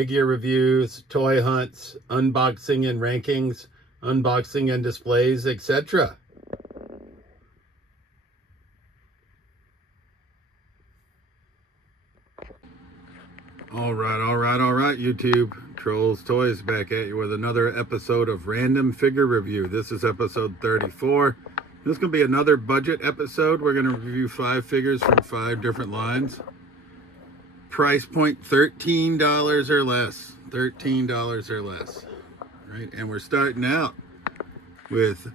figure reviews, toy hunts, unboxing and rankings, unboxing and displays, etc. All right, YouTube. Trolls Toys back at you with another episode of Random Figure Review. This is episode 34. This is going to be another budget episode. We're going to review 5 figures from 5 different lines. Price point $13 or less. $13 or less. Right? And we're starting out with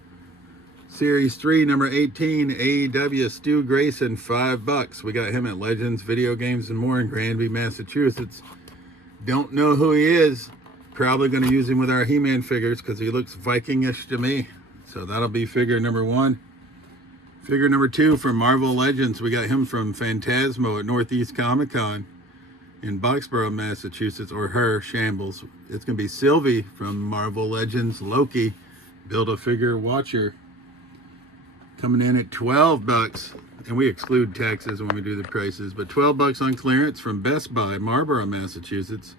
Series 3, number 18, AEW Stu Grayson, $5. We got him at Legends Video Games and More in Granby, Massachusetts. Don't know who he is. Probably going to use him with our He-Man figures because he looks Viking-ish to me. So that'll be figure number 1. Figure number 2 from Marvel Legends. We got him from Phantasmo at Northeast Comic Con in Boxborough, Massachusetts, or her, Shambles. It's going to be Sylvie from Marvel Legends Loki, Build-A-Figure Watcher. Coming in at $12, and we exclude taxes when we do the prices, but $12 on clearance from Best Buy, Marlborough, Massachusetts.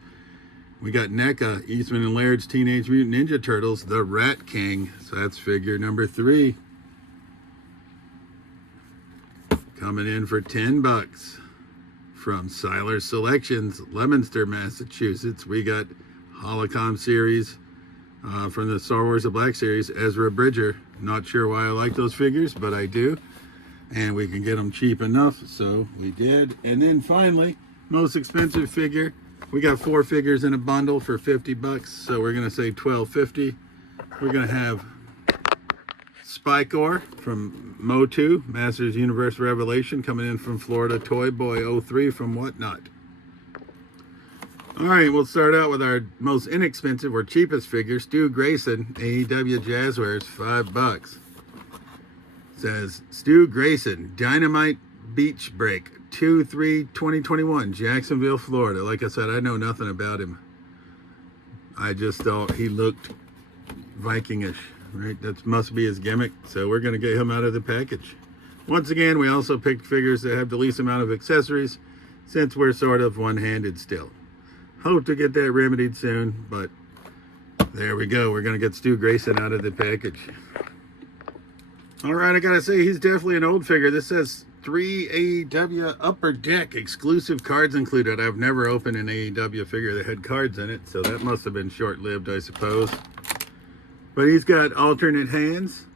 We got NECA, Eastman and Laird's Teenage Mutant Ninja Turtles, The Rat King. So that's figure number 3. Coming in for $10 from Siler Selections, Leominster, Massachusetts. We got Holocom series from the Star Wars The Black series, Ezra Bridger. Not sure why I like those figures, but I do. And we can get them cheap enough, so we did. And then finally, most expensive figure. We got 4 figures in a bundle for $50, so we're going to say $12.50. We're going to have Spikor from MOTU, Masters Universe Revelation, coming in from Florida Toy Boy 03 from Whatnot. All right, we'll start out with our most inexpensive or cheapest figure, Stu Grayson, AEW Jazzwares, $5. Says, Stu Grayson, Dynamite Beach Break, 2/3/2021, Jacksonville, Florida. Like I said, I know nothing about him. I just thought he looked Viking-ish, right? That must be his gimmick, so we're going to get him out of the package. Once again, we also picked figures that have the least amount of accessories, since we're sort of one-handed still. Hope to get that remedied soon, but there we go. We're going to get Stu Grayson out of the package. All right, I got to say, he's definitely an old figure. This says 3 AEW Upper Deck exclusive cards included. I've never opened an AEW figure that had cards in it, so that must have been short-lived, I suppose. But he's got alternate hands,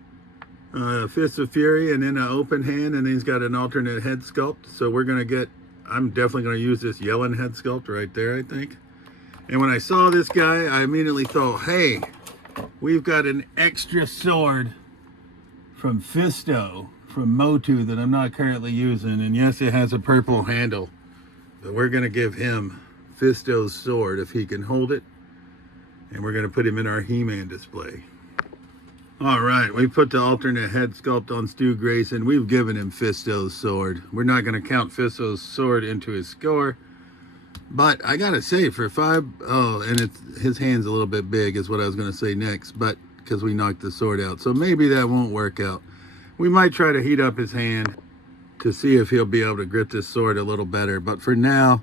Fists of Fury, and then an open hand, and then he's got an alternate head sculpt. So we're going to get, I'm definitely going to use this Yellen head sculpt right there, I think. And when I saw this guy, I immediately thought, hey, we've got an extra sword from Fisto, from MOTU, that I'm not currently using. And yes, it has a purple handle. But we're going to give him Fisto's sword if he can hold it. And we're going to put him in our He-Man display. All right, we put the alternate head sculpt on Stu Grayson. We've given him Fisto's sword. We're not going to count Fisto's sword into his score. But I got to say, for 5... Oh, and his hand's a little bit big is what I was going to say next. But because we knocked the sword out. So maybe that won't work out. We might try to heat up his hand to see if he'll be able to grip this sword a little better. But for now,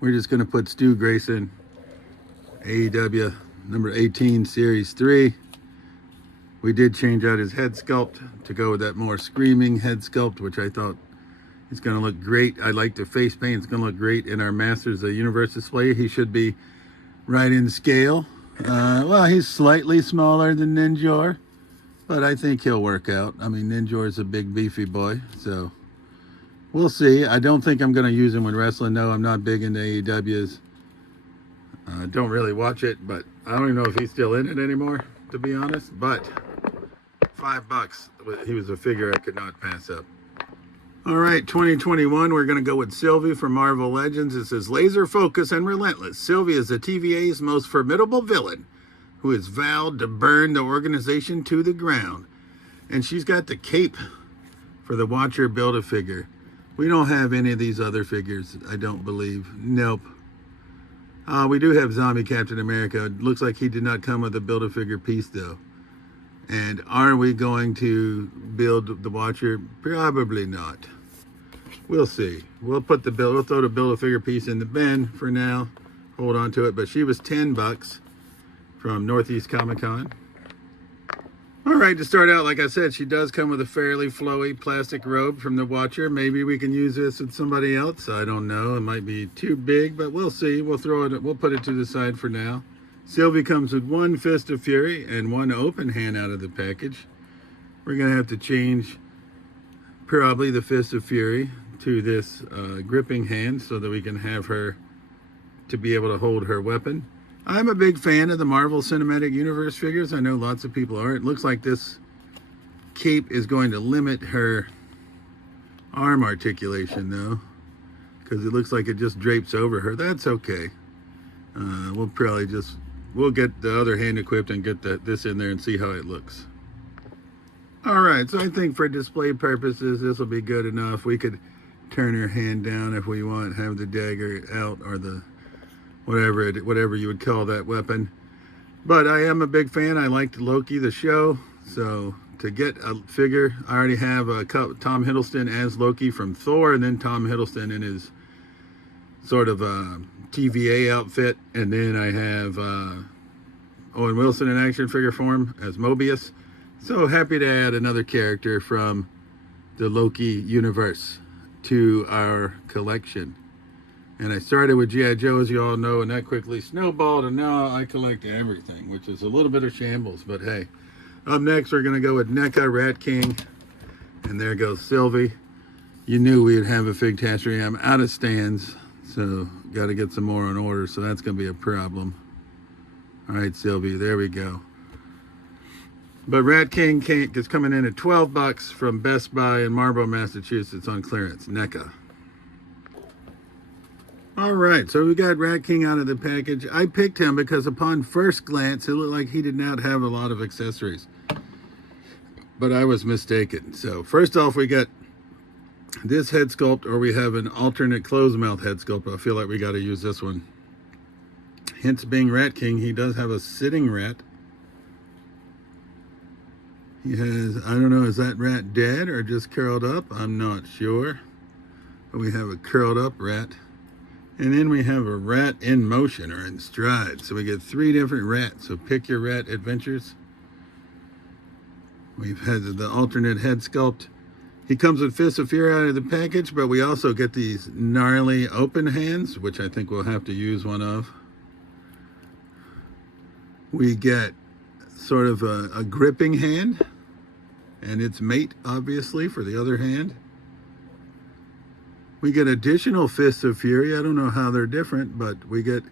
we're just going to put Stu Grayson, AEW number 18, Series 3. We did change out his head sculpt to go with that more screaming head sculpt, which I thought is going to look great. I like the face paint. It's going to look great in our Masters of the Universe display. He should be right in scale. Well, he's slightly smaller than Ninjor, but I think he'll work out. I mean, Ninjor's a big, beefy boy, so we'll see. I don't think I'm going to use him when wrestling. No, I'm not big into AEWs. Don't really watch it, but I don't even know if he's still in it anymore, to be honest. But $5, he was a figure I could not pass up. All right, 2021, we're going to go with Sylvie from Marvel Legends. It says, laser focus and relentless. Sylvie is the TVA's most formidable villain who has vowed to burn the organization to the ground. And she's got the cape for the Watcher Build-A-Figure. We don't have any of these other figures, I don't believe. Nope. We do have Zombie Captain America. It looks like he did not come with a Build-A-Figure piece, though. And are we going to build the Watcher? Probably not. We'll see. We'll throw the Build-A-Figure piece in the bin for now. hold on to it, but she was 10 bucks from Northeast Comic Con. All right, to start out, like I said, she does come with a fairly flowy plastic robe from the Watcher. Maybe we can use this with somebody else. I don't know. It might be too big, but we'll see. We'll put it to the side for now. Sylvie comes with one Fist of Fury and one open hand out of the package. We're going to have to change probably the Fist of Fury to this gripping hand so that we can have her to be able to hold her weapon. I'm a big fan of the Marvel Cinematic Universe figures. I know lots of people are. It looks like this cape is going to limit her arm articulation though, because it looks like it just drapes over her. That's okay. We'll get the other hand equipped and get this in there and see how it looks. All right, so I think for display purposes, this will be good enough. We could turn her hand down if we want, have the dagger out, or the whatever you would call that weapon. But I am a big fan. I liked Loki the show, so to get a figure, I already have Tom Hiddleston as Loki from Thor, and then Tom Hiddleston in his sort of TVA outfit, and then I have Owen Wilson in action figure form as Mobius. So happy to add another character from the Loki universe to our collection. And I started with G.I. Joe, as you all know, and that quickly snowballed, and now I collect everything, which is a little bit of shambles, but hey. Up next, we're going to go with NECA, Rat King, and there goes Sylvie. You knew we'd have a Figtassery. I'm out of stands, so got to get some more on order, so that's going to be a problem. All right, Sylvie, there we go. But Rat King is coming in at 12 bucks from Best Buy in Marlborough, Massachusetts on clearance, NECA. All right, so we got Rat King out of the package. I picked him because upon first glance, it looked like he did not have a lot of accessories. But I was mistaken. So first off, we got this head sculpt, or we have an alternate closed mouth head sculpt. I feel like we got to use this one. Hence being Rat King, he does have a sitting rat. He has, I don't know, is that rat dead or just curled up? I'm not sure. But we have a curled up rat. And then we have a rat in motion, or in stride. So we get 3 different rats. So pick your rat adventures. We've had the alternate head sculpt. He comes with Fist of Fury out of the package, but we also get these gnarly open hands, which I think we'll have to use one of. We get sort of a gripping hand, and its mate, obviously, for the other hand. We get additional Fists of Fury. I don't know how they're different, but we get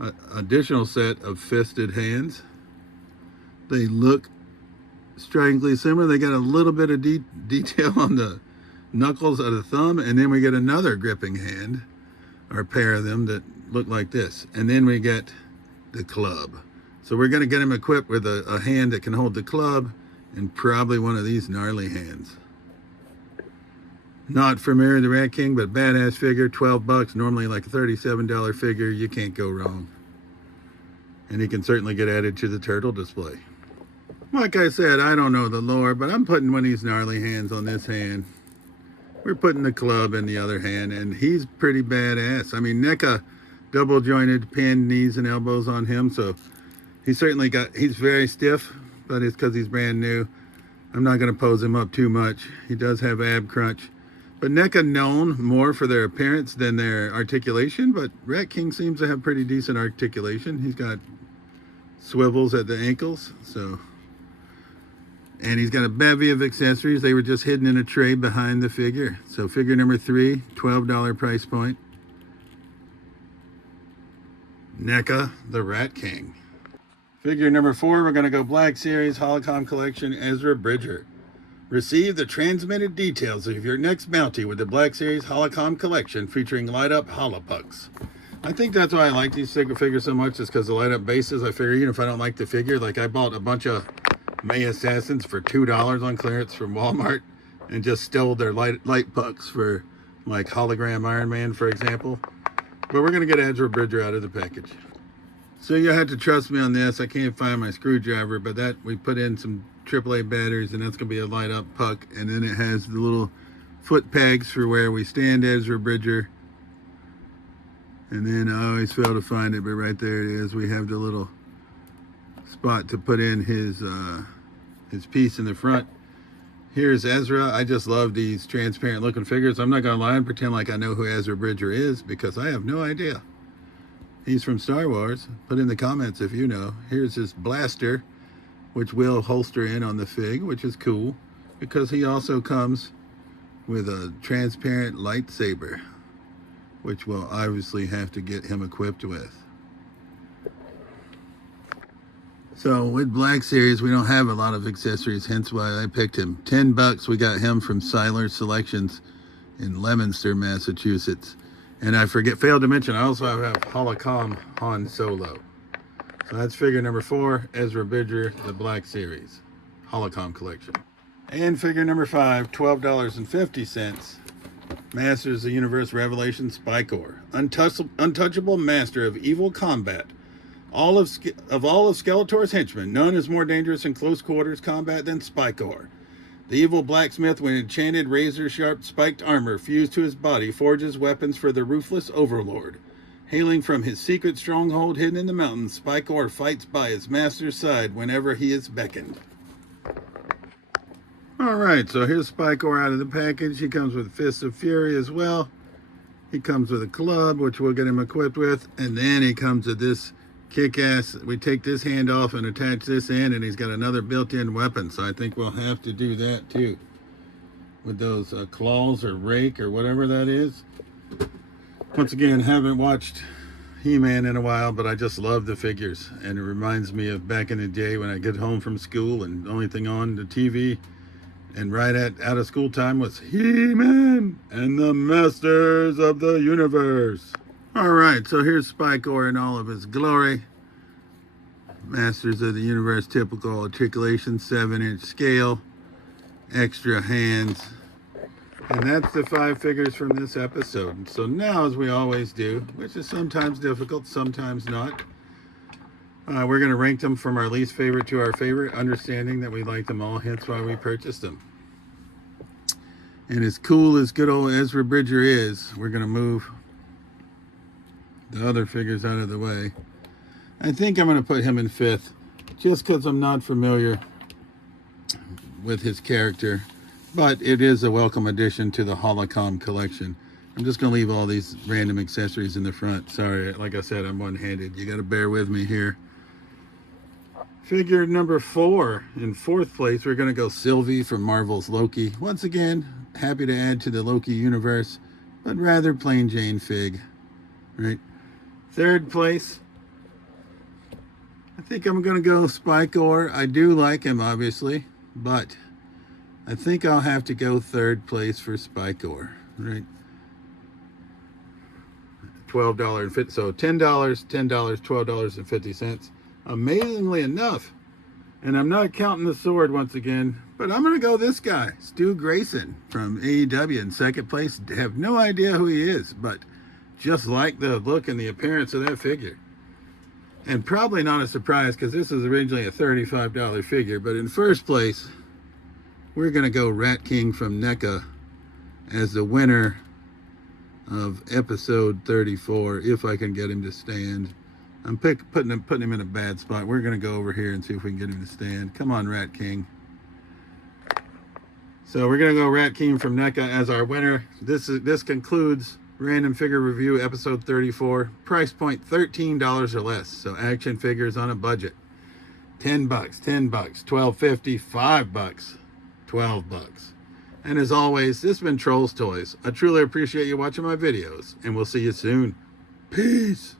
an additional set of fisted hands. They look strikingly similar. They got a little bit of detail on the knuckles of the thumb, and then we get another gripping hand, or pair of them, that look like this. And then we get the club. So we're going to get him equipped with a hand that can hold the club, and probably one of these gnarly hands. Not familiar with the Rat King, but badass figure, 12 bucks, normally like a $37 figure. You can't go wrong. And he can certainly get added to the turtle display. Like I said, I don't know the lore, but I'm putting one of these gnarly hands on this hand. We're putting the club in the other hand, and he's pretty badass. I mean, NECA double jointed pinned knees and elbows on him, so he's very stiff, but it's because he's brand new. I'm not going to pose him up too much. He does have ab crunch. But NECA known more for their appearance than their articulation, but Rat King seems to have pretty decent articulation. He's got swivels at the ankles, so. And he's got a bevy of accessories. They were just hidden in a tray behind the figure. So figure number 3, $12 price point. NECA, the Rat King. Figure number 4, we're going to go Black Series Holocom Collection, Ezra Bridger. Receive the transmitted details of your next bounty with the Black Series Holocom Collection featuring light-up holopucks. I think that's why I like these figures so much, is because the light-up bases. I figure even if I don't like the figure, like I bought a bunch of May Assassins for $2 on clearance from Walmart and just stole their light pucks for like hologram Iron Man, for example. But we're going to get Ezra Bridger out of the package. So you have to trust me on this. I can't find my screwdriver, but that we put in some AAA batteries, and that's going to be a light up puck. And then it has the little foot pegs for where we stand Ezra Bridger. And then I always fail to find it, but right there it is. We have the little spot to put in his piece in the front. Here's Ezra. I just love these transparent looking figures. I'm not gonna lie and pretend like I know who Ezra Bridger is, because I have no idea. He's from Star Wars. Put in the comments if you know. Here's his blaster, which will holster in on the fig, which is cool, because he also comes with a transparent lightsaber, which we'll obviously have to get him equipped with. So with Black Series, we don't have a lot of accessories, hence why I picked him. $10, we got him from Seiler Selections in Leominster, Massachusetts. And I failed to mention, I also have Holocom Han Solo. So that's figure number 4, Ezra Bridger, the Black Series, Holocom collection. And figure number 5, $12.50. Masters of the Universe Revelation Spycore. Untouchable master of evil combat. All of Skeletor's henchmen, none is more dangerous in close quarters combat than Spycore. The evil blacksmith, with enchanted razor-sharp spiked armor fused to his body, forges weapons for the ruthless overlord. Hailing from his secret stronghold hidden in the mountains, Spycore fights by his master's side whenever he is beckoned. Alright, so here's Spycore out of the package. He comes with Fists of Fury as well. He comes with a club, which we'll get him equipped with. And then he comes with this kick-ass, we take this hand off and attach this end, and he's got another built-in weapon. So I think we'll have to do that too. With those claws or rake or whatever that is. Once again, haven't watched He-Man in a while, but I just love the figures. And it reminds me of back in the day when I get home from school and the only thing on the TV and right out of school time was He-Man and the Masters of the Universe. Alright, so here's Spycore in all of his glory. Masters of the Universe, typical articulation, 7-inch scale, extra hands. And that's the 5 figures from this episode. So now, as we always do, which is sometimes difficult, sometimes not, we're going to rank them from our least favorite to our favorite, understanding that we like them all, hence why we purchased them. And as cool as good old Ezra Bridger is, we're going to move the other figures out of the way. I think I'm going to put him in 5th, just because I'm not familiar with his character. But it is a welcome addition to the Holocom collection. I'm just going to leave all these random accessories in the front. Sorry, like I said, I'm one-handed. You got to bear with me here. Figure number 4, in 4th place, we're going to go Sylvie from Marvel's Loki. Once again, happy to add to the Loki universe, but rather plain Jane fig. Right? 3rd place, I think I'm going to go Spycore. I do like him, obviously, but I think I'll have to go 3rd place for Spycore, right? $12.50, so $10, $12.50. Amazingly enough, and I'm not counting the sword once again, but I'm going to go this guy, Stu Grayson from AEW in 2nd place. Have no idea who he is, but just like the look and the appearance of that figure. And probably not a surprise, because this was originally a $35 figure, but in 1st place, we're going to go Rat King from NECA as the winner of episode 34, if I can get him to stand. I'm putting him in a bad spot. We're going to go over here and see if we can get him to stand. Come on, Rat King. So we're going to go Rat King from NECA as our winner. This concludes Random Figure Review episode 34. Price point $13 or less. So action figures on a budget. $10, $10, $12.50, $5. $12. And as always, this has been Trolls Toys. I truly appreciate you watching my videos, and we'll see you soon. Peace.